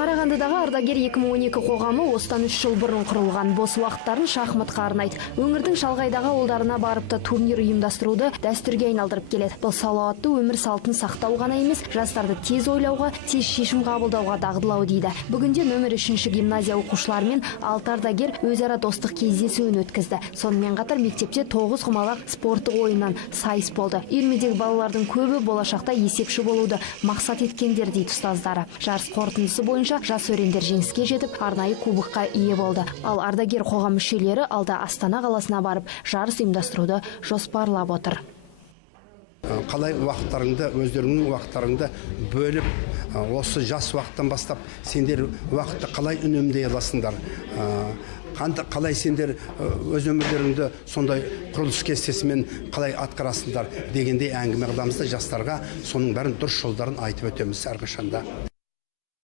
Қарағандыдағы Ардагер 2012 қоғамы осыдан 3 жыл бұрын құрылған. Бос уақыттарын шахматқа арнайды. Өңірдің шалғайдағы ауылдарына барып та турнир ұйымдастыруды дәстүрге айналдырып келеді. Бұл салауатты өмір салтын сақтау ғана емес, жастарды тез ойлауға, тез шешім қабылдауға дағдылау дейді. Бүгінде нөмір 3 гимназия оқушыларымен 6 ардагер өзара достық кездесуін өткізді. Сонымен қатар мектепте 9 құмалақ спорттық ойыннан сайыс болды. Үйірмедегі балалардың көбі болашақта есепші болуды мақсат еткендер дейді ұстаздары. Жарыс қорытындысы бойынша жас өрендер жеңіске жетіп, арнайы кубокқа ие болды. Ал ардагер қоғам мүшелері алда Астана қаласына барып, жарыс ұйымдастыруды жоспарлап отыр. Қалай уақыттарыңды, өздеріңнің уақыттарыңды бөліп, осы жас уақыттан бастап сендер уақытты қалай үнемдей аласыңдар? Қалай сендер өз өмірлеріңді сондай құрылыс кестесімен қалай атқарасыңдар дегендей әңгіме қыламыз да жастарға соның бәрін дұрыс жолдарын айтып өтеміз әрқашанда.